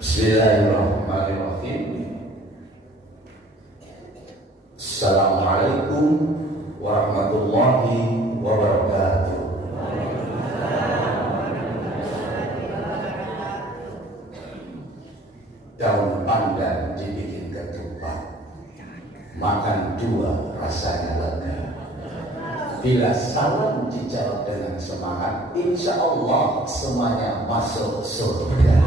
Bismillahirrahmanirrahim. Assalamualaikum warahmatullahi wabarakatuh. Daun pandan dibikin ketupat, makan dua rasanya lega. Bila salam dijawab dengan semangat, insya Allah semuanya masuk surga.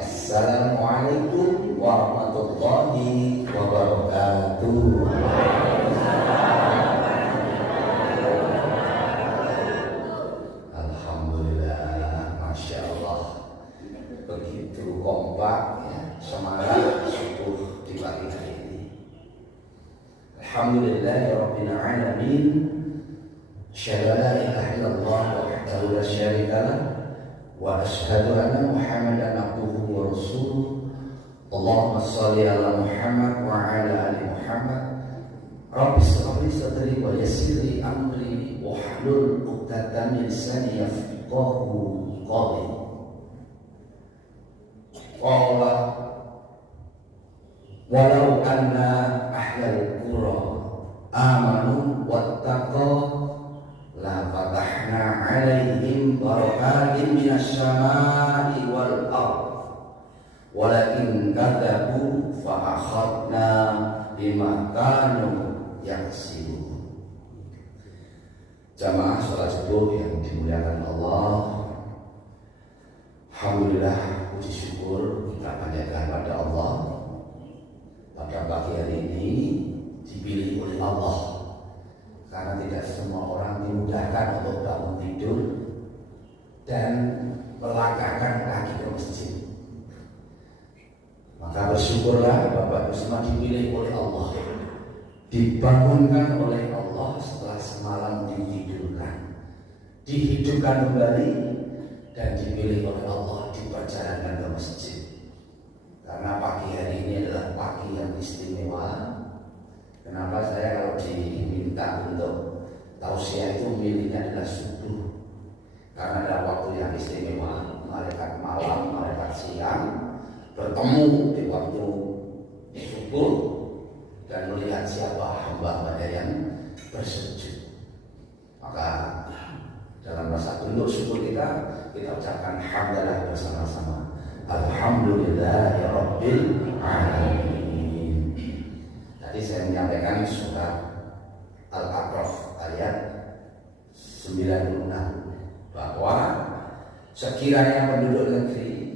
Assalamualaikum warahmatullahi wabarakatuh. Alhamdulillah, Masya Allah, begitu kompak ya, semangat subuh di pagi hari ini. Alhamdulillahirabbil alamin. Asyhadu an la ilaha illallah wahdahu la syarika lah wa asyhadu anna Muhammadan abduhu wa rasuluh. Allahumma shalli ala Muhammad wa ala ali Muhammad. Rabbi shrah li sadri wa yassir li amri wahlul 'uqdatam min lisani yafqahu qawli. Qala walau anna ahlal qura amanu wattaqaw la fatahna 'alaihim barakatin minasy syama'i wal ardh walakin kadzabu fa akhadna bima kanu yaksibun. Jamaah salat subuh yang dimuliakan Allah, alhamdulillah, puji syukur kita panjatkan pada Allah. Pada pagi hari ini dipilih oleh Allah, karena tidak semua orang dimudahkan untuk bangun tidur dan melangkahkan kaki ke masjid. Maka bersyukurlah Bapak Ibu semua dipilih oleh Allah, dibangunkan oleh Allah setelah semalam ditidurkan, dihidupkan kembali dan dipilih oleh Allah diperjalankan ke masjid. Karena pagi hari ini adalah pagi yang istimewa. Kenapa saya kalau diminta untuk tausiah itu milihnya adalah subuh? Karena ada waktu yang istimewa, malaikat malam, malaikat siang bertemu di waktu subuh dan melihat siapa hamba-hamba yang bersujud. Maka dalam rasa bentuk syukur kita ucapkan hamdalah bersama-sama. Alhamdulillahirabbil alamin. Tadi saya menyampaikan surat Al-A'raf ayat 96 bahwa sekiranya penduduk negeri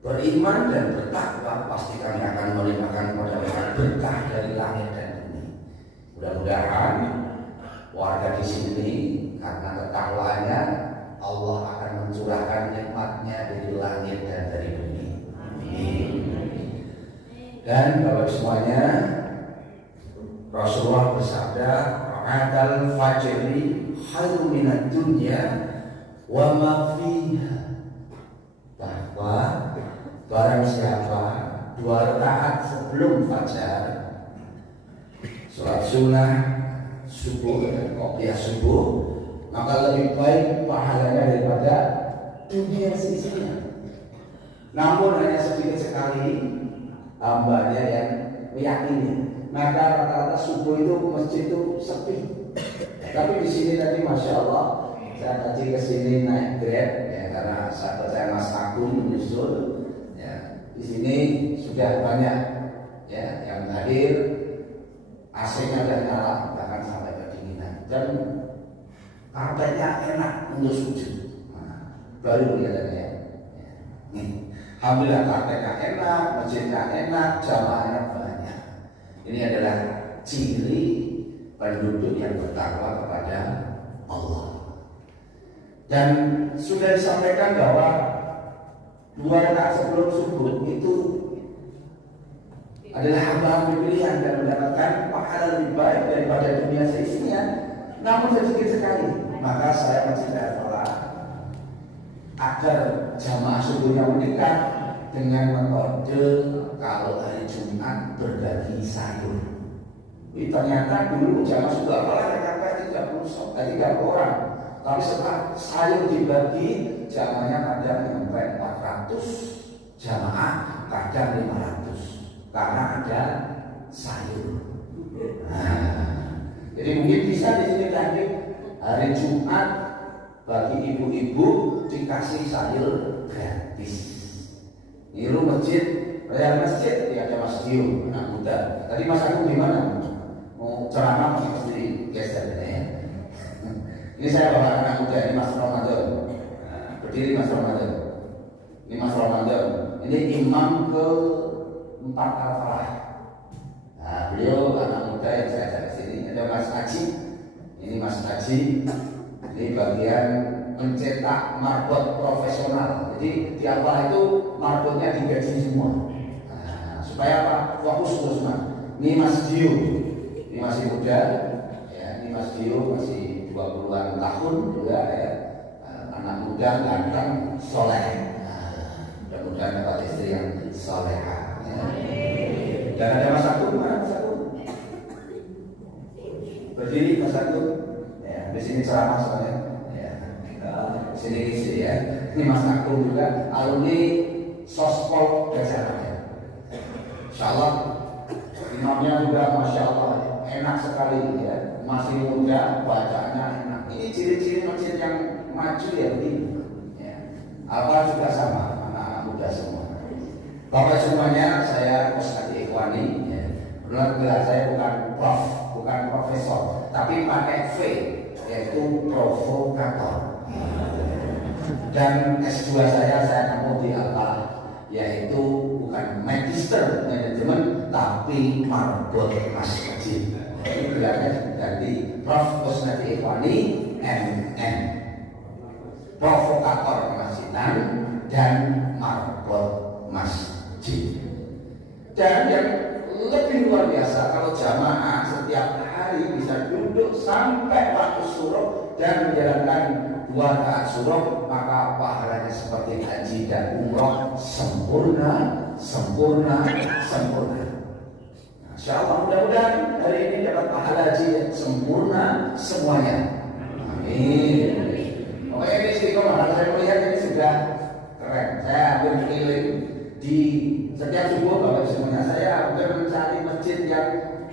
beriman dan bertakwa, pasti kami akan melimpahkan kepada mereka berkah dari langit dan bumi. Mudah-mudahan warga di sini karena ketakwaannya Allah akan mencurahkan nikmatnya dari langit dan dari bumi. Amin. Dan Bapak semuanya, Rasulullah bersabda, "Ra'atal fajri khairun minad dunya wa ma fiha." Bahwa barang siapa 2 rakaat sebelum fajar, sholat sunnah subuh dan qobliyah subuh, maka lebih baik pahalanya daripada dunia seisinya. Namun hanya sedikit sekali hambanya yang meyakini. Maka rata-rata subuh itu masjid itu sepi. Tapi di sini tadi Masya Allah, saya tadi kesini naik Grab ya, karena sahabat saya Mas Agung menyusul ya. Di sini sudah banyak ya yang hadir, AC-nya sudah nyala bahkan sampai kedinginan dan karpetnya enak untuk sujud. Baru kelihatannya ya. Alhamdulillah, karpetnya enak, masjidnya enak, jamaahnya banyak. Ini adalah ciri penduduk yang bertakwa kepada Allah. Dan sudah disampaikan bahwa 2 rakaat sebelum subuh itu adalah hamba pilihan dan mendapatkan pahala lebih baik daripada dunia seisinya. Namun sedikit sekali. Maka saya mencintai Allah agar jamaah subuhnya mendekat dengan metode kalau hari Jumat berbagi sayur. Ternyata dulu jamaah subuh apalah mereka 30 orang. Tapi setelah sayur dibagi, jamaahnya kadang sampai 400 jamaah, kadang 500 karena ada sayur. Jadi mungkin bisa di sini nanti hari Jumat bagi ibu-ibu dikasih sayur gratis. Niru masjid, masjid ya ada Mas Dio, anak muda. Tadi Mas Agung gimana? Mau ceramah mesti geser ya. Ini saya bawa anak muda, ini Mas Ramadan. Berdiri Mas Ramadan. Ini Mas Ramadan. Ini imam ke-4 Al-Falah. Nah, beliau anak muda yang saya ajak ke sini. Ada Mas Haji. Ini Mas Haji. Ini bagian mencetak marbot profesional. Jadi di Al-Falah itu marbotnya digaji semua. Nah, supaya apa? Fokus terus Mas. Ini Mas Dio. Ini masih muda. Ya, ini Mas Dio masih 20-an tahun juga ya, anak muda ganteng soleh, mudah-mudahan dapat istri yang soleha ya. Dan ada Mas Agung, mana Mas Agung? Berdiri Mas Agung ya, di sini ceramah soalnya ya. Sini isi ya. Ini Mas Agung juga alumni Sospol Gajah. Insyaallah imamnya juga Masya Allah enak sekali ya. Masih muda, bacaannya enak. Ini ciri-ciri masjid yang maju ya begini. Ya. Apa juga sama, anak-anak muda semua. Bapak semuanya, saya Ustadz Ikhwani. Ya. Gelar saya bukan prof, bukan profesor, tapi pakai V, yaitu provokator. Dan S2 saya nemu di Al-Falah, yaitu bukan magister manajemen, tapi marbot masjid. Ini gelarnya dari Prof. Ustadz Ikhwani MM, provokator kemasinan dan marbot masjid. Dan yang lebih luar biasa, kalau jamaah setiap hari bisa duduk sampai waktu suruh dan menjalankan 2 rakaat suruh, maka pahalanya seperti haji dan umroh sempurna, sempurna, sempurna. Insyaallah mudah-mudahan hari ini dapat pahala haji yang sempurna semuanya. Amin. Pokoknya ini istiqomah. Kalau saya melihat ini sudah keren. Saya hampir keliling di setiap subuh Bapak semuanya. Saya hampir mencari masjid yang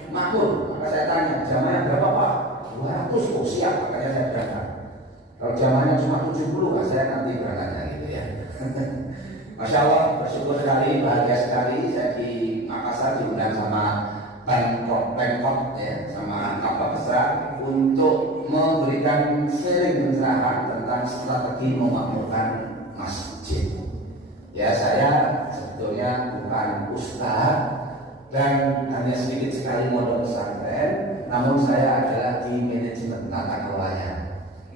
makmur. Maka saya tanya, jamaahnya berapa Pak? 200 kok siap. Makanya saya berangkat. Kalau jamaahnya cuma 70, saya nanti berangkatnya gitu ya. Masya Allah, bersyukur sekali, bahagia sekali. Saya di Makassar diundang sama Pemkot ya, sama Kapal Besar untuk memberikan sharing pencerahan tentang strategi memakmurkan masjid. Ya, saya sebetulnya bukan ustaz dan hanya sedikit sekali modal pesantren, namun saya adalah di manajemen tata kelolanya.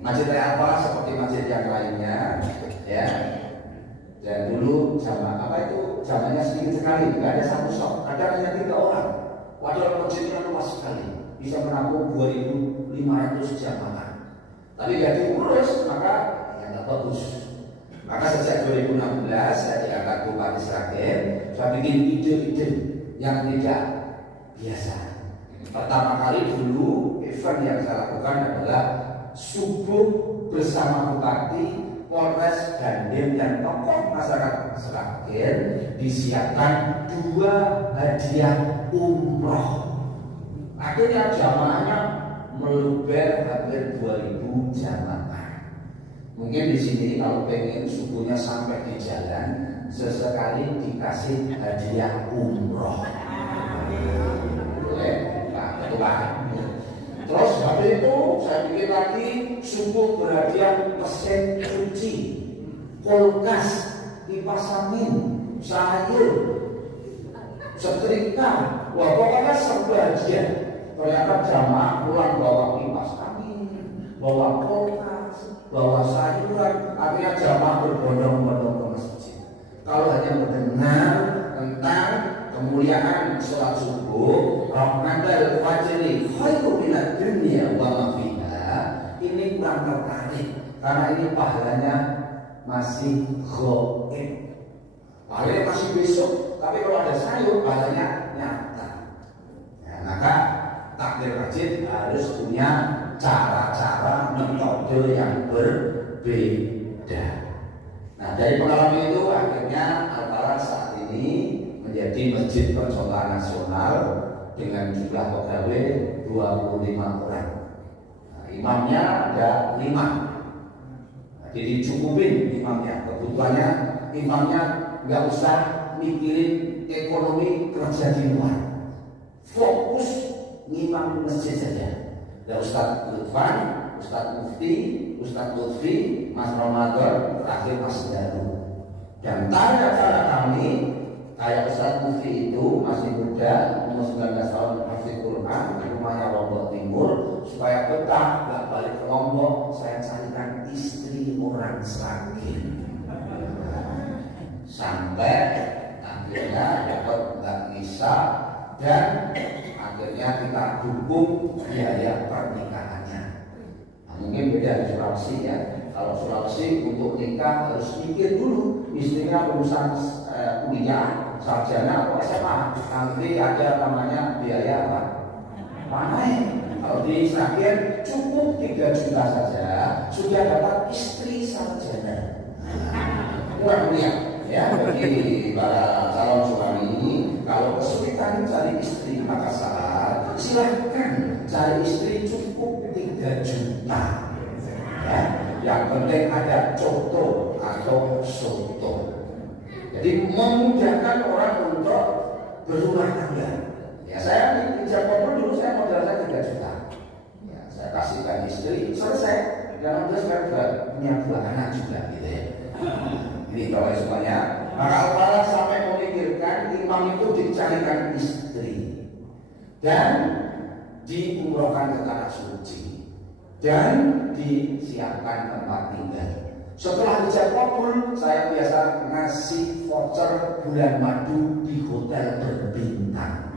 Masjid Al-Falah seperti masjid yang lainnya, ya. Dan dulu zamannya sedikit sekali, nggak ada satu shop, kadang hanya 3 orang. Padahal masjidnya luas sekali, bisa menampung 2.500 jamaah. Tapi nggak diurus, maka ya nggak bagus. Maka sejak 2016 saya diangkat Bupati Sragen, saya bikin ide-ide yang tidak biasa. Pertama kali dulu event yang saya lakukan adalah subuh bersama Bupati, Polres, Dandim, dan tokoh masyarakat Sragen disiapkan 2 hadiah umroh. Akhirnya jamaahnya meluber hampir 2.000 jamaah. Mungkin di sini kalau pengen subuhnya sampai di jalan, sesekali dikasih hadiah umroh. Boleh, Pak Ketua. Terus habis itu saya bikin lagi subuh berhadiah mesin cuci, kulkas, kipas angin, sayur, setrika. Wah, pokoknya serba hadiah. Ternyata jamaah pulang bawa kipas angin, bawa kulkas, bawa sayuran. Akhirnya jamaah berbondong-bondong ke masjid. Kalau hanya mendengar tentang kemuliaan sholat subuh, Raqnatal fajri khairu minad dunya wa ma fiha, ini kurang tertarik karena ini pahalanya masih ghaib. Pahalanya masih besok, tapi kalau ada sayur pahalanya nyata. Nah, maka takdir masjid harus punya cara-cara metode yang berbeda. Nah, dari pengalaman itu akhirnya Al-Falah saat ini menjadi masjid percontohan nasional dengan jumlah pegawai 25 orang. Nah, imamnya ada 5. Jadi cukupin imamnya. Kebutuhannya imamnya nggak usah mikirin ekonomi kerja di luar. Fokus ngimam masjid saja. Ya Ustadz Lutfan, Ustadz Mufti, Ustadz Lutfi, Mas Ramadan, terakhir Mas Daru. Dan tanda-tanda kami kayak Ustadz Mufti itu masih muda, umur 19 tahun, hafid Quran, di rumahnya Lombok Timur. Supaya betah gak balik ke Lombok, saya carikan istri orang Sragen. Sampai akhirnya dapat nggak bisa, dan akhirnya kita dukung biaya pernikahannya. Nah, mungkin beda di Sulawesi ya. Kalau Sulawesi untuk nikah harus mikir dulu, istrinya lulusan kuliah, sarjana atau SMA. Nanti ada namanya biaya apa? Panai. Kalau di Sragen cukup 3 juta saja sudah dapat istri sarjana. Kurang lihat ya bagi para calon suami. Kalau kesulitan cari istri Makassar, silahkan cari istri cukup 3 juta. Ya, yang penting ada coto atau soto. Jadi memudahkan orang untuk berumah tangga. Ya, saya di Jakarta dulu saya modalnya 3 juta. Ya, saya kasihkan istri, selesai. Dan saya sekarang punya 2 anak juga gitu ya. Ini kalau semuanya. Maka Al-Falah sampai memikirkan imam itu dicarikan istri dan diumrohkan ke tanah suci dan disiapkan tempat tinggal. Setelah ijab kabul, saya biasa ngasih voucher bulan madu di hotel berbintang.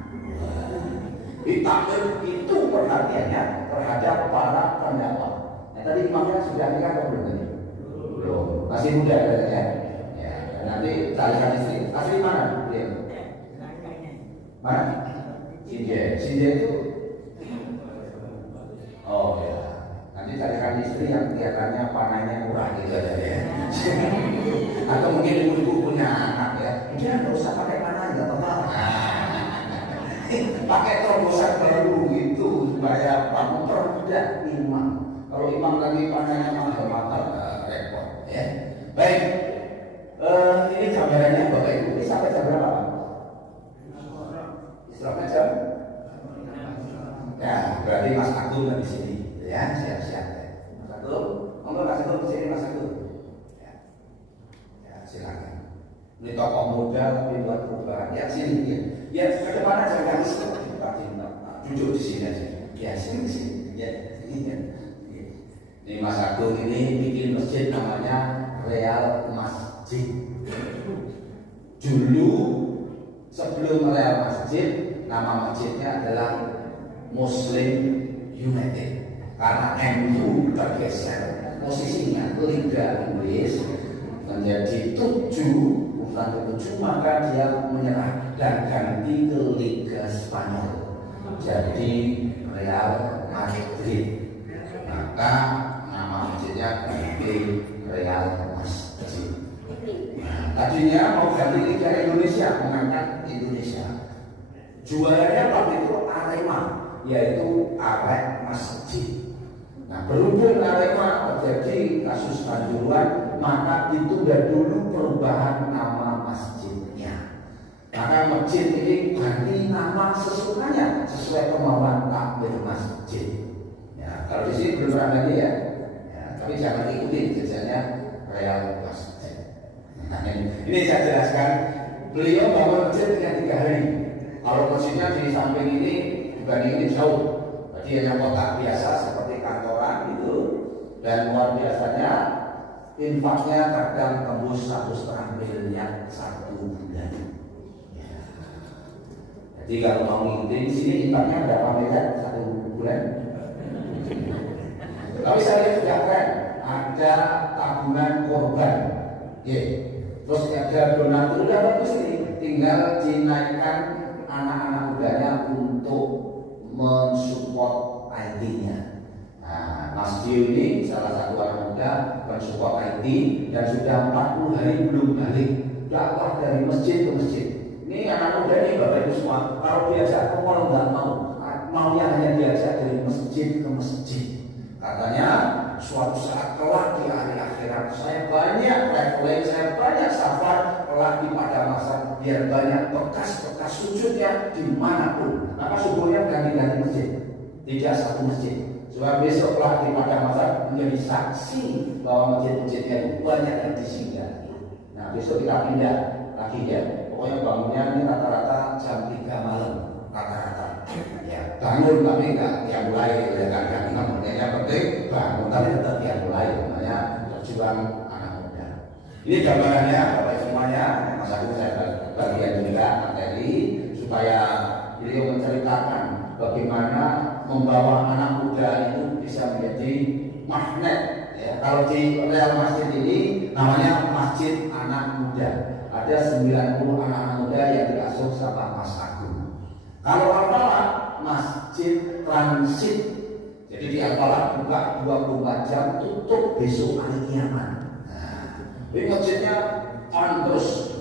Ditakdir itu perhatiannya terhadap para pendakwah. Nah, tadi imamnya sudah nikah atau belum tadi? Belum, masih muda katanya. Ya, nanti carikan istri. Asli mana? Dia. Mana? Sinja itu. Oh ya. Nanti carikan istri yang kelihatannya panahnya murah gitu aja ya. Atau mungkin ibu-ibu punya anak ya. Dia nggak usah pakai panah, nggak apa-apa. Pakai terobosan baru gitu supaya mempermudah imam. Kalau imam lagi panahnya mahal-mahal repot ya. Baik, ini gambarannya Bapak Ibu. Ini sampai jam berapa? Istirahat jam? Ya, berarti Mas Agung di sini ya, siap-siap. Mas Agung, monggo Mas Agung di sini Mas Agung. Ya, silakan. Ini tokoh muda tapi buat perubahan. Ya sini ya. Ya ke depan aja kan duduk di sini aja. Ya sini sini. Ya ini ya. Ini Mas Agung ini bikin masjid namanya Real Masjid. Dulu sebelum Real Masjid, nama masjidnya adalah Muslim United. Karena MU tergeser posisinya Liga Inggris menjadi 7, bukan 7, maka dia menyerah dan ganti ke Liga Spanyol. Jadi Real Madrid. Maka nama masjidnya ganti Real Masjid. Nah, tadinya mau ganti Liga Indonesia, mengangkat Indonesia. Juaranya waktu itu Arema, yaitu Arek Masjid. Nah, berhubung Arema terjadi kasus Kanjuruhan, maka ditunda dulu perubahan nama masjidnya. Maka masjid ini ganti nama sesukanya sesuai kemauan takmir masjid. Ya, kalau di sini belum pernah ganti ya. Ya, tapi jangan ikuti jejaknya Real Masjid. Nah, ini saya jelaskan. Beliau bangun masjid dengan 3 hari. Kalau masjidnya di samping ini dibanding ini jauh. Jadi hanya kotak biasa seperti kantoran gitu. Dan luar biasanya infaknya kadang tembus 1,5 miliar 1 bulan. Ya. Jadi kalau mau ngikutin di sini infaknya berapa miliar 1 bulan? Tapi saya lihat sudah keren. Ada tabungan korban. Terus ada donatur, udah bagus nih. Tinggal dinaikkan anak-anak mudanya untuk mensupport IT-nya. Nah, Nah, Mas Dio ini salah satu anak muda pensupport IT dan sudah 40 hari belum balik dakwah dari masjid ke masjid. Ini anak muda ini Bapak Ibu semua, kalau diajak ke mall nggak mau, maunya hanya diajak dari masjid ke masjid. Katanya suatu saat kelak di hari akhirat saya banyak traveling, saya banyak safar, kelak di padang mahsyar biar banyak bekas-bekas sujudnya dimanapun. Maka subuhnya ganti-ganti masjid, tidak satu masjid. Supaya besok kelak di padang mahsyar menjadi saksi bahwa masjid-masjidnya itu banyak yang disinggahi. Nah besok kita pindah lagi ya. Pokoknya bangunnya ini rata-rata jam 3 malam rata-rata. Ya, bangun tapi enggak yang mulai ya kan yang penting bangun tapi tetap yang mulai, namanya perjuangan anak muda. Ini gambarannya Bapak semuanya. Mas Agung saya bagian juga materi supaya beliau menceritakan bagaimana membawa anak muda itu bisa menjadi magnet. Ya, kalau di Real Masjid ini namanya Masjid Anak Muda. Ada 90 anak muda yang diasuh sama Mas Agung. Kalau Al-Falah Masjid Transit. Jadi di Al-Falah buka 24 jam, tutup besok hari kiamat. Nah, ini masjidnya on terus,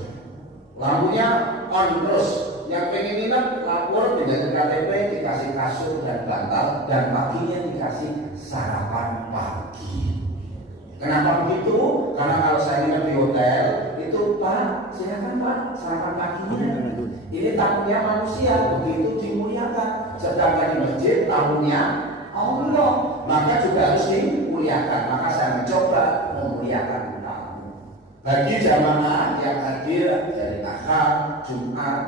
lampunya on terus. Yang pengen minat lapor dengan KTP, dikasih kasur dan bantal, dan paginya dikasih sarapan pagi. Kenapa begitu? Karena kalau saya nginep di hotel itu Pak, silakan Pak, sarapan paginya. Ini tamunya manusia, begitu dimuliakan. Sedangkan di masjid tamunya Allah, maka juga harus dimuliakan. Maka saya mencoba memuliakan tamu. Bagi jamaah yang hadir dari Ahad, Jumat,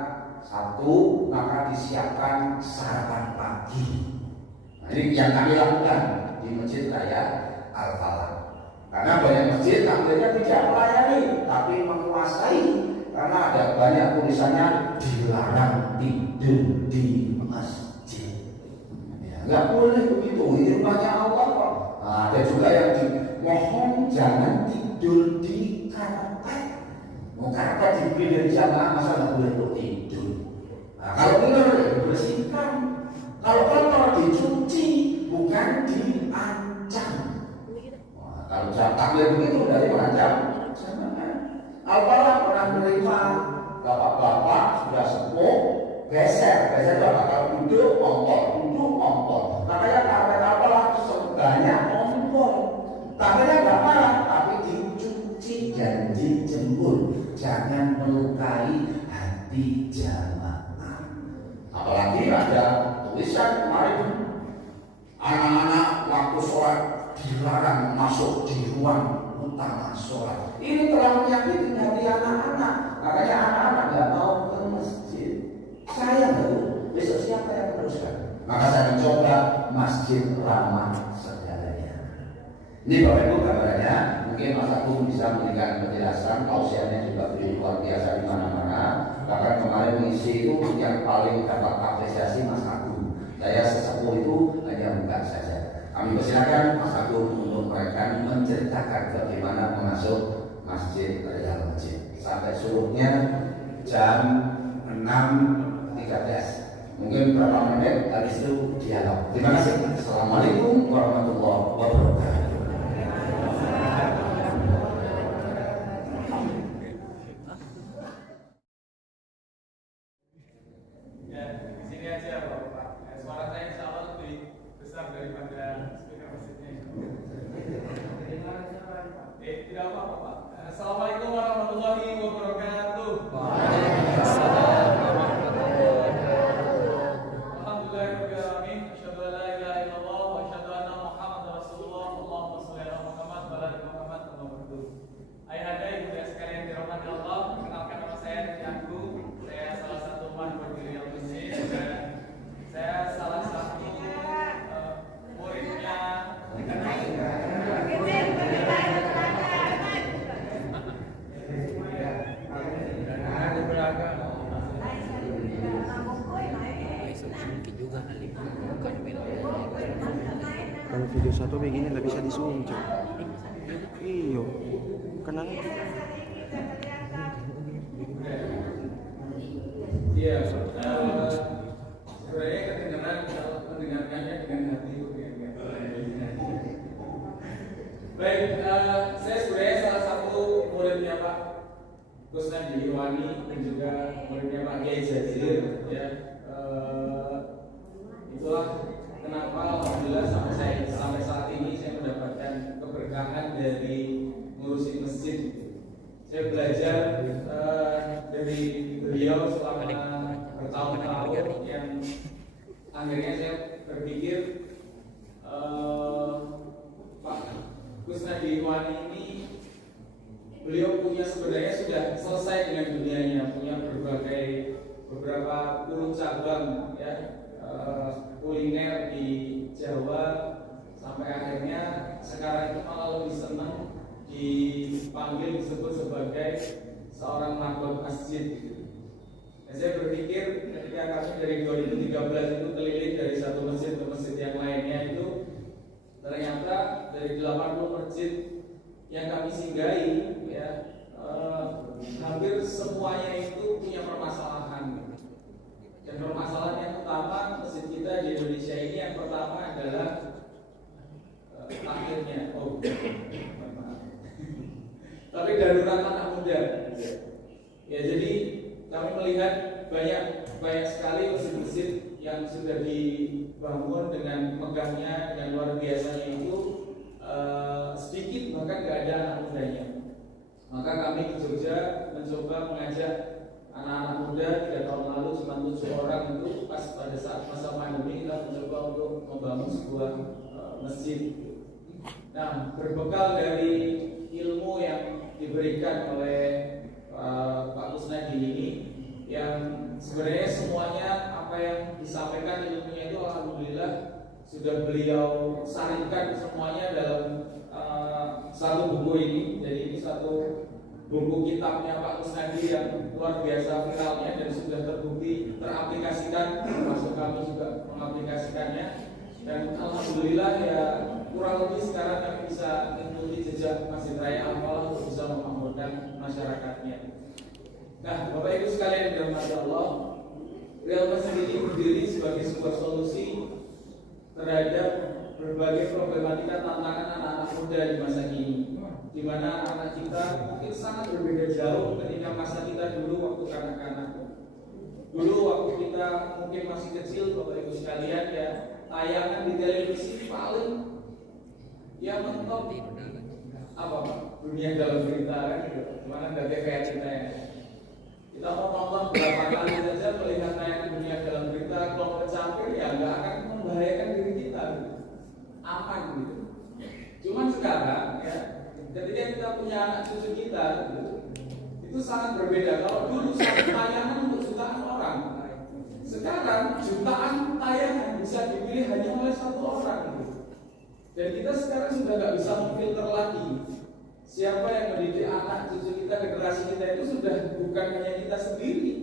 Sabtu, maka disiapkan sarapan pagi. Nah, ini yang kami lakukan di Masjid Raya Al-Falah. Karena banyak masjid takmirnya tidak melayani, tapi menguasai. Karena ada banyak tulisannya dilarang tidur di masjid. Ya, nggak boleh begitu. Ini rumahnya Allah kok. Nah, ada juga yang dimohon jangan tidur di karpet. Mau karpet dibeli dari jamaah, masa nggak boleh untuk tidur? Nah, kalau benar dibersihkan. Kalau kotor dicuci, bukan diancam. Kalau takmir begitu dari mengancam jamaah. Al-Falah pernah menerima bapak-bapak sudah sepuh geser itu apa? Kalau duduk ongkol. Makanya karpet Al-Falah sebanyak ongkol. Takmirnya nggak marah, tapi dicuci dan dijemur. Jangan melukai hati jamaah. Apalagi ada tulisan kemarin anak-anak waktu sholat dilarang masuk di ruang utama sholat. Ini telah menyakiti hati anak-anak. Makanya anak-anak nggak mau ke masjid. Saya baru besok siapa yang meneruskan? Maka saya mencoba masjid ramah segalanya. Ini Bapak Ibu gambarannya. Mungkin Mas Agung bisa memberikan penjelasan. Tausiahnya juga beliau luar biasa di mana-mana. Bahkan kemarin mengisi itu yang paling dapat apresiasi Mas Agung. Saya sesepuh itu hanya bukan saja. Kami persilakan Mas Agung untuk mereka menceritakan bagaimana mengasuh Masjid Raya Masjid. Sampai suruhnya jam 6.13. Mungkin berapa menit, habis itu dialog. Terima kasih. Assalamualaikum warahmatullahi wabarakatuh. Ya, di sini aja Pak. Suara saya insya Allah lebih besar daripada speaker masjidnya. Tidak apa-apa Pak. Assalamualaikum warahmatullahi wabarakatuh. Waalaikumsalam warahmatullahi wabarakatuh. Alhamdulillahirobbilalamin. Asyhadu an la ilaha illallah wa asyhadu anna Muhammadar Rasulullah. Allahumma shalli ala Muhammad wa ala ali Muhammad kama baraka. Ayahanda ibu dan sekalian dirahmati Allah, perkenalkan nama saya Haji Agung. Saya salah satu mahasiswa di Riyal Masjid dan saya salah satu muridnya. Kalau video satu begini nggak bisa di-zoom, Cok. Iyo, kenang. Iya, sebenarnya kedengaran kalau mendengarkannya dengan hati itu ya. saya sebenarnya salah satu muridnya Pak Kusnadi Irwani dan juga muridnya Pak Kiai Jazir ya. Itulah kenapa alhamdulillah sampai saat ini saya mendapatkan keberkahan dari ngurusin masjid. Saya belajar dari beliau selama bertahun-tahun yang akhirnya saya berpikir Pak Kusnadi Irwani ini beliau punya sebenarnya sudah selesai dengan dunianya, punya beberapa puluh cabang ya kuliner di Jawa, sampai akhirnya sekarang itu malah lebih senang dipanggil disebut sebagai seorang marbot masjid. Dan saya berpikir ketika kami dari 2013 itu keliling dari satu masjid ke masjid yang lainnya, itu ternyata dari 80 masjid yang kami singgahi ya, hampir semuanya itu punya permasalahan. Dan permasalahan yang utama masjid kita di Indonesia ini yang pertama adalah akhirnya tapi darurat anak muda. Ya, jadi kami melihat banyak sekali masjid-masjid yang sudah dibangun dengan megahnya dan luar biasanya itu sedikit bahkan gak ada anak mudanya. Maka kami di Jogja mencoba mengajak anak-anak muda. 3 tahun lalu cuma 7 orang itu pas pada saat masa pandemi kita mencoba untuk membangun sebuah masjid. Nah, berbekal dari ilmu yang diberikan oleh Pak Kusnadi ini, yang sebenarnya semuanya apa yang disampaikan ilmunya itu alhamdulillah sudah beliau saringkan semuanya dalam satu buku ini. Jadi ini satu buku kitabnya Pak Kusnadi yang luar biasa viralnya dan sudah terbukti teraplikasikan, termasuk kami juga mengaplikasikannya. Dan alhamdulillah ya kurang lebih sekarang kami bisa mengikuti jejak Masjid Raya Ampel untuk bisa memakmurkan masyarakatnya. Nah, Bapak Ibu sekalian yang dirahmati Allah, Real Masjid ini berdiri sebagai sebuah solusi terhadap berbagai problematika tantangan anak-anak muda di masa kini, di mana anak kita mungkin sangat berbeda jauh ketika masa kita dulu waktu kanak-kanak. Dulu waktu kita mungkin masih kecil, Bapak Ibu sekalian ya, tayangan di televisi paling yang mentok apa Pak? Dunia dalam berita kan gitu. Gimana nggak kayak kita ya? Kita mau nonton berapa kali saja melihat tayangan dunia dalam berita, kalau kecampur ya nggak akan membahayakan diri kita, gitu. Aman gitu. Cuman sekarang ya, ketika kita punya anak cucu kita, gitu, itu sangat berbeda. Kalau dulu satu tayangan untuk jutaan orang, sekarang jutaan tayangan bisa dipilih hanya oleh satu orang. Gitu. Dan kita sekarang sudah nggak bisa memfilter lagi siapa yang mendidik anak cucu kita, generasi kita itu sudah bukan hanya kita sendiri,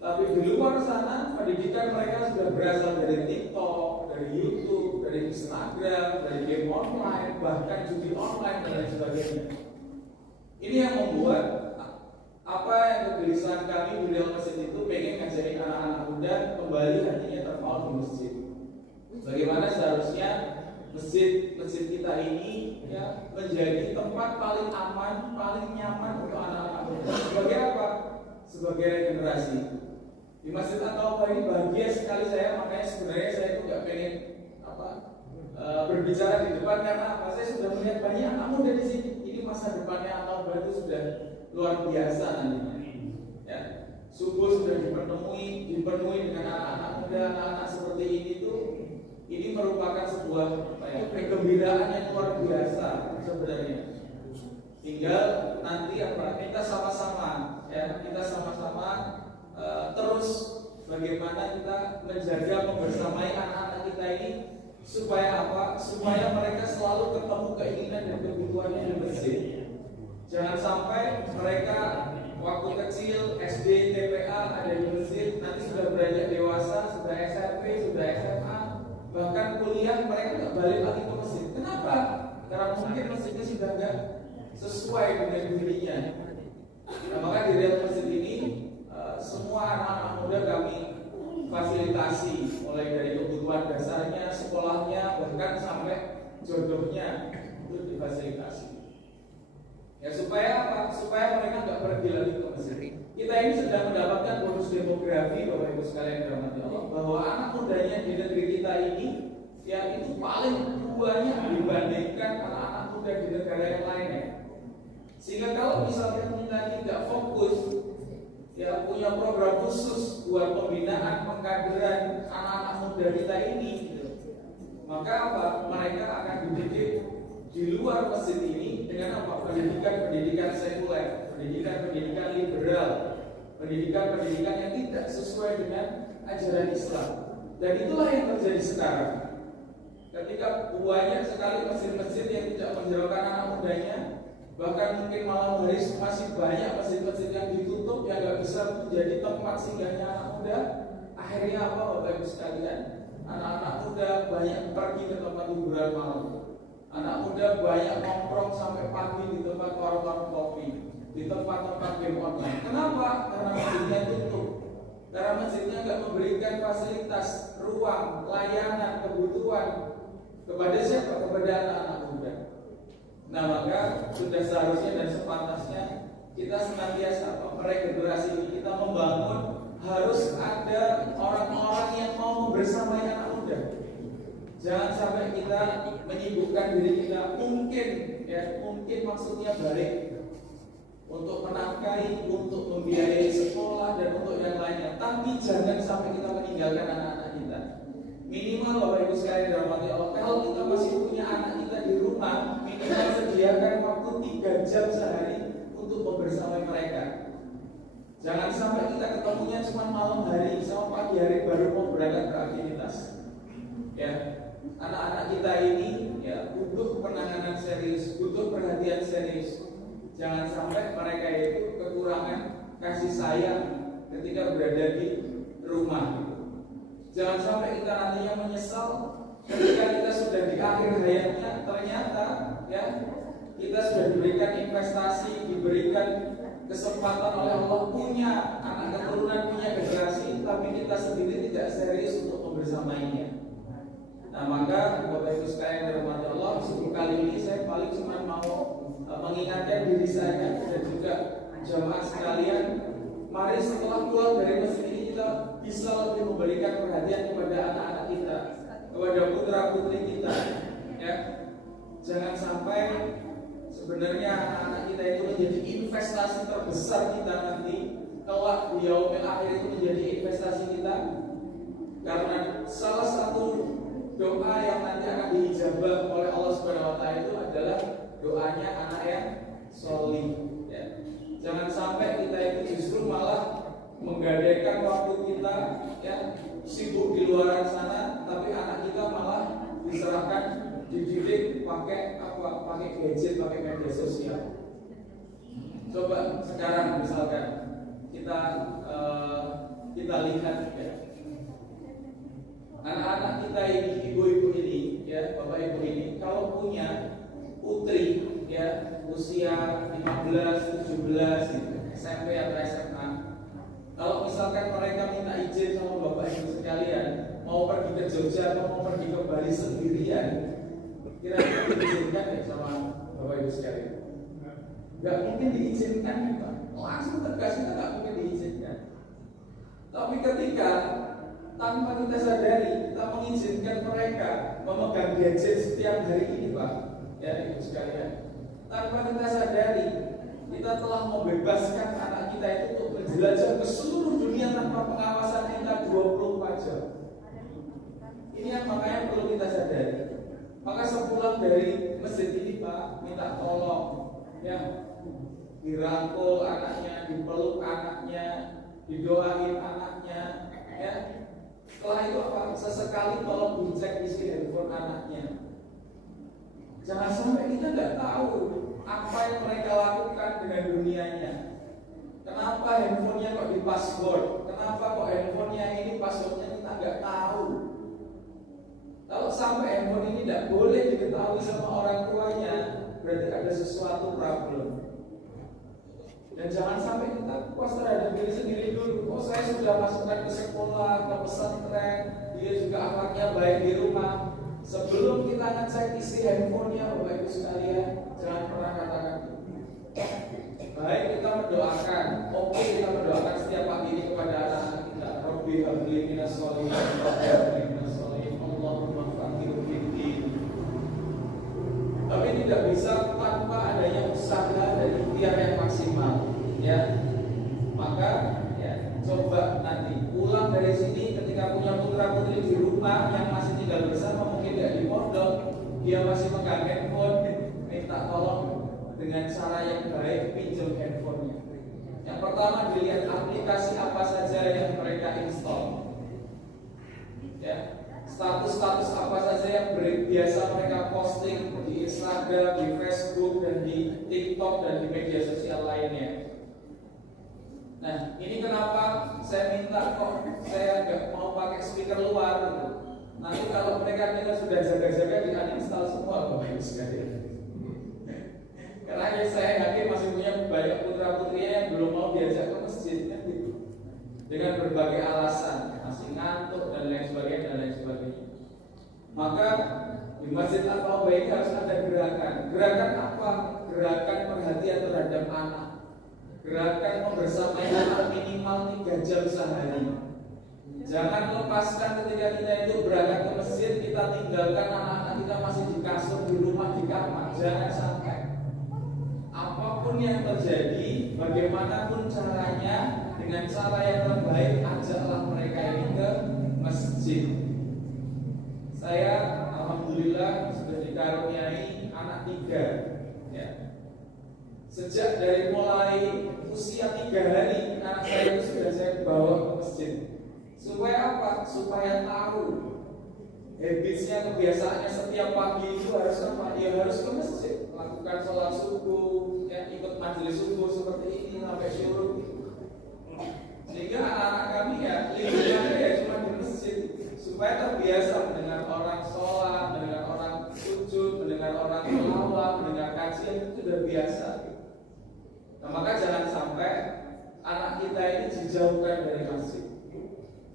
tapi di luar sana pendidikan mereka sudah berasal dari TikTok, dari YouTube, dari Instagram, dari game online, bahkan judi online dan lain sebagainya. Ini yang membuat apa yang kegelisahan kami di Real Masjid itu pengen ngajarin anak-anak muda kembali hatinya terpaut di masjid. Bagaimana seharusnya masjid kita ini ya menjadi tempat paling aman, paling nyaman untuk anak-anak muda. Sebagai apa? Sebagai regenerasi. Di Masjid At-Taubah ini bahagia sekali saya, makanya sebenarnya saya itu nggak pengen berbicara di depan karena apa? Saya sudah melihat banyak anak muda di sini. Ini masa depannya At-Taubah itu sudah luar biasa nantinya. Ya, subuh sudah dipenuhi dengan anak-anak muda, anak-anak seperti ini tuh. Ini merupakan sebuah kegembiraan yang luar biasa sebenarnya. Tinggal nanti kita sama-sama terus bagaimana kita menjaga membersamai anak-anak kita ini supaya apa? Supaya mereka selalu ketemu keinginan dan kebutuhannya di masjid. Jangan sampai mereka waktu kecil SD, TPA ada di masjid, nanti sudah beranjak dewasa, sudah SMP, sudah SMA, bahkan kuliah mereka nggak balik lagi ke masjid. Kenapa? Karena mungkin masjidnya sudah nggak sesuai dengan dirinya. Nah, maka di Real Masjid ini semua anak-anak muda kami fasilitasi, mulai dari kebutuhan dasarnya, sekolahnya, bahkan sampai jodohnya itu difasilitasi. Ya supaya apa? Supaya mereka nggak pergi lagi ke Mesir. Kita ini sedang mendapatkan bonus demografi Bapak Ibu sekalian dirahmati Allah, bahwa anak mudanya di negeri kita ini ya itu paling banyak dibandingkan anak-anak muda di negara yang lainnya. Sehingga kalau misalnya kita tidak fokus ya punya program khusus buat pembinaan pengkaderan anak-anak muda kita ini, gitu, maka apa? Mereka akan dididik di luar masjid ini dengan apa? Pendidikan sekuler, pendidikan liberal, pendidikan yang tidak sesuai dengan ajaran Islam. Dan itulah yang terjadi sekarang. Ketika banyak sekali masjid-masjid yang tidak menjauhkan anak mudanya, bahkan mungkin malam hari masih banyak masjid-masjid yang ditutup yang nggak bisa menjadi tempat singgahnya anak muda. Akhirnya apa Bapak Ibu sekalian? Anak-anak muda banyak pergi ke tempat hiburan malam. Anak muda banyak nongkrong sampai pagi di tempat warung-warung kopi, di tempat-tempat game online. Kenapa? Karena masjidnya tutup. Karena masjidnya nggak memberikan fasilitas, ruang, layanan, kebutuhan kepada siapa? Kepada anak-anak muda. Nah maka sudah seharusnya dan sepantasnya kita senantiasa meregenerasi ini, kita membangun harus ada orang-orang yang mau membersamai anak muda. Jangan sampai kita menyibukkan diri kita, mungkin maksudnya baik untuk menafkahi, untuk membiayai sekolah dan untuk yang lainnya, tapi jangan sampai kita meninggalkan anak-anak kita. Minimal Bapak Ibu sekalian dirahmati Allah, kalau kita masih punya anak kita di rumah, minimal sediakan waktu 3 jam sehari untuk membersamai mereka. Jangan sampai kita ketemunya cuma malam hari sama pagi hari baru mau berangkat ke aktivitas. Ya, anak-anak kita ini ya butuh penanganan serius, butuh perhatian serius. Jangan sampai mereka itu kekurangan kasih sayang ketika berada di rumah. Jangan sampai kita nantinya menyesal ketika kita sudah di akhir hayatnya, ternyata ya kita sudah diberikan investasi, diberikan kesempatan oleh Allah punya anak keturunan, punya generasi, tapi kita sendiri tidak serius untuk membersamainya. Nah maka Bapak Ibu sekalian dirahmati Allah, sebelum kali ini saya paling cuma mau mengingatkan diri saya dan juga jamaah sekalian, mari setelah keluar dari masjid ini kita bisa lebih memberikan perhatian kepada anak-anak kita, kepada putra putri kita. Ya, jangan sampai sebenarnya anak-anak kita itu menjadi investasi terbesar kita nanti, kelak di yaumil akhir itu menjadi investasi kita, karena salah satu doa yang nanti akan diijabah oleh Allah Subhanahu wa taala itu adalah doanya anak yang solih. Ya. Jangan sampai kita itu justru malah menggadaikan waktu kita ya sibuk di luar sana, tapi anak kita malah diserahkan dididik pakai apa? Pakai gadget, pakai media sosial. Coba sekarang misalkan kita lihat ya, anak-anak kita ini, ibu-ibu ini, ya bapak ibu ini, kalau punya putri ya usia 15, 17 gitu, SMP atau SMA, kalau misalkan mereka minta izin sama bapak ibu sekalian mau pergi ke Jogja atau mau pergi ke Bali sendirian, kira-kira diizinkan ya sama bapak ibu sekalian? Gak mungkin diizinkan, Pak. Langsung tegas kita gak mungkin diizinkan. Tapi ketika tanpa kita sadari kita mengizinkan mereka memegang gadget setiap hari ini, Pak, ya ibu sekalian, tanpa kita sadari kita telah membebaskan anak kita itu untuk menjelajah ke seluruh dunia tanpa pengawasan kita 24 jam. Ini yang makanya perlu kita sadari. Maka sepulang dari masjid ini, Pak, minta tolong ya, dirangkul anaknya, dipeluk anaknya, didoain anaknya, ya. Setelah itu apa? Sesekali tolong dicek isi handphone anaknya. Jangan sampai kita nggak tahu apa yang mereka lakukan dengan dunianya. Kenapa handphonenya kok di password? Kenapa kok handphonenya ini passwordnya kita nggak tahu? Kalau sampai handphone ini tidak boleh diketahui sama orang tuanya, berarti ada sesuatu problem. Dan jangan sampai kita puas terhadap diri sendiri dulu. Oh, saya sudah masukkan ke sekolah, ke pesantren, dia juga akhlaknya baik di rumah. Sebelum kita ngecek isi handphonenya, Bapak Ibu sekalian, jangan pernah katakan besar tanpa adanya usaha dan ikhtiar yang maksimal, ya. Maka ya, coba nanti pulang dari sini ketika punya putra putri di rumah yang masih tinggal bersama, mungkin tidak di pondok, dia masih megang handphone, minta tolong dengan cara yang baik pinjam handphonenya. Yang pertama dilihat aplikasi apa saja yang mereka install, ya. Status-status apa saja yang biasa mereka posting di Instagram, di Facebook, dan di TikTok, dan di media sosial lainnya. Nah, ini kenapa saya minta kok saya nggak mau pakai speaker luar gitu. Nanti kalau mereka sudah jaga-jaga di uninstall semua Bapak Ibu sekalian. Karena saya yakin masih punya banyak putra-putrinya yang belum mau diajak ke masjid kan gitu. Dengan berbagai alasan, masih ngantuk dan lain sebagainya. Maka di Masjid Al-Tauba ini harus ada gerakan. Gerakan apa? Gerakan perhatian terhadap anak. Gerakan membersamai anak minimal 3 jam sehari. Jangan lepaskan ketika kita itu berangkat ke masjid, kita tinggalkan anak-anak kita masih di kasur, di rumah, di kamar. Jangan sampai. Apapun yang terjadi, bagaimanapun caranya, dengan cara yang terbaik, ajaklah mereka ini ke masjid. Saya alhamdulillah sudah dikaruniai anak 3, ya. Sejak dari mulai usia 3 hari, anak saya itu sudah saya bawa ke masjid. Supaya apa? Supaya tahu habitsnya, kebiasaannya setiap pagi itu harus apa? Ya harus ke masjid, lakukan sholat subuh, ya, ikut majelis subuh seperti ini sampai syuruk. Sehingga anak-anak kami ya liburannya ya cuma di masjid, supaya terbiasa mendengar orang sholat, mendengar orang sujud, mendengar orang tilawah, mendengar kajian, itu sudah biasa. Nah, maka jangan sampai anak kita ini dijauhkan dari masjid.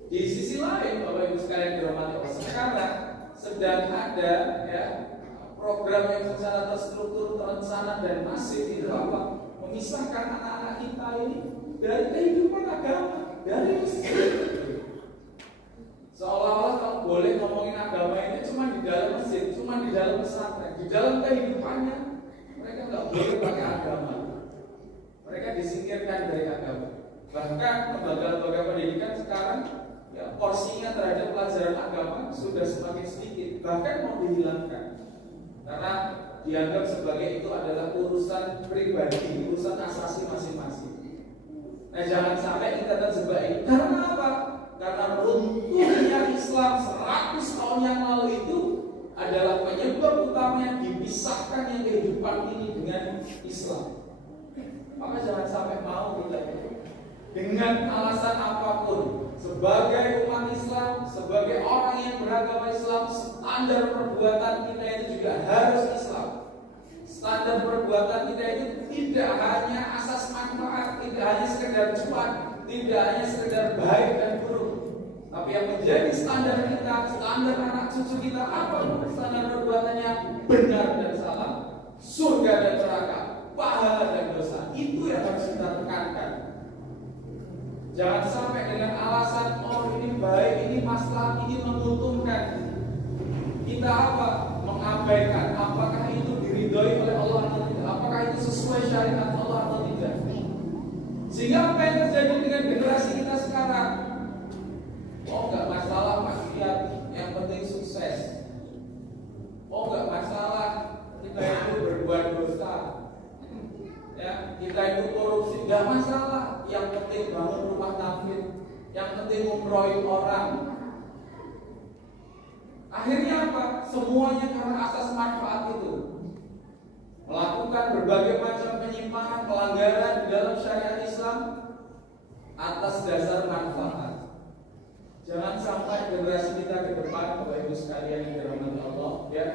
Di sisi lain, Bapak Ibu sekalian dirahmati Allah, sekarang sedang ada ya program yang secara terstruktur, terencana dan masif itu apa? Memisahkan anak-anak kita ini dari kehidupan agama, dari masjid. Seolah-olah kalau boleh ngomongin agama ini cuma di dalam masjid, cuma di dalam pesantren, di dalam kehidupannya mereka nggak boleh pakai agama. Mereka disingkirkan dari agama. Bahkan lembaga-lembaga pendidikan sekarang ya, porsinya terhadap pelajaran agama sudah semakin sedikit, bahkan mau dihilangkan karena dianggap sebagai itu adalah urusan pribadi, urusan asasi masing-masing. Nah, jangan sampai kita terjebak ini. Karena apa? Karena runtuhnya Islam 100 tahun yang lalu itu adalah penyebab utama yang dipisahkan kehidupan ini dengan Islam. Maka jangan sampai mau kita dengan alasan apapun, sebagai umat Islam, sebagai orang yang beragama Islam, standar perbuatan kita itu juga harus Islam. Standar perbuatan kita itu tidak hanya asas manfaat, tidak hanya sekedar cuan, tidak hanya sekedar baik dan buruk, tapi yang menjadi standar kita, standar anak cucu kita apa? Standar perbuatannya benar dan salah, surga dan neraka, pahala dan dosa. Itu yang harus kita tekankan. Jangan sampai dengan alasan oh ini baik, ini maslahat, ini menguntungkan, kita apa? Mengabaikan apakah itu diridhoi oleh Allah atau tidak, apakah itu sesuai syariat Allah atau tidak. Sehingga apa yang terjadi dengan generasi kita sekarang? Oh enggak masalah maksiat, yang penting sukses. Oh enggak masalah kita itu berbuat dosa, ya, kita itu korupsi, enggak masalah. Yang penting bangun rumah tafid, yang penting ngumrohin orang. Akhirnya apa? Semuanya karena asas manfaat itu. Melakukan berbagai macam penyimpangan, pelanggaran di dalam syariat Islam atas dasar manfaat. Jangan sampai generasi kita ke depan, Bapak Ibu sekalian yang dirahmati Allah, ya,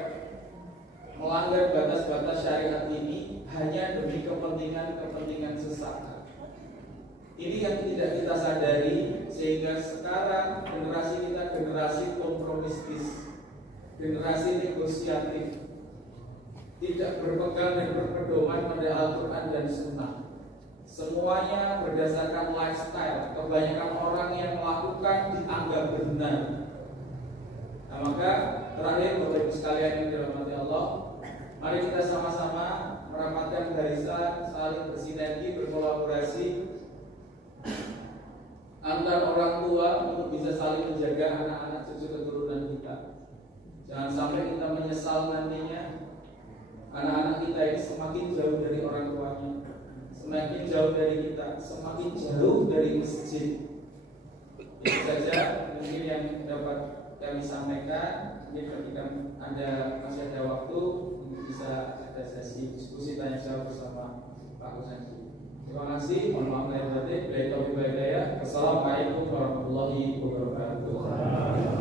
melanggar batas-batas syariat ini hanya demi kepentingan sesaat. Ini yang tidak kita sadari, sehingga sekarang generasi kita generasi kompromistis, generasi negosiatif, tidak berpegang dan berpedoman pada Al-Quran dan Sunnah. Semuanya berdasarkan lifestyle. Kebanyakan orang yang melakukan dianggap benar. Nah, maka terakhir Bapak Ibu sekalian yang dirahmati Allah, Mari kita sama-sama merapatkan barisan, saling bersinergi, berkolaborasi antar orang tua untuk bisa saling menjaga anak-anak cucu keturunan kita. Jangan sampai kita menyesal nantinya anak-anak kita ini semakin jauh dari orang tuanya, semakin jauh dari kita, semakin jauh dari masjid. Itu saja mungkin yang dapat kami sampaikan. Mungkin ketika masih ada waktu bisa ada sesi diskusi tanya jawab bersama Pak Kusanji. Terima kasih. Mohon maaf lahir batin. Assalamualaikum warahmatullahi wabarakatuh.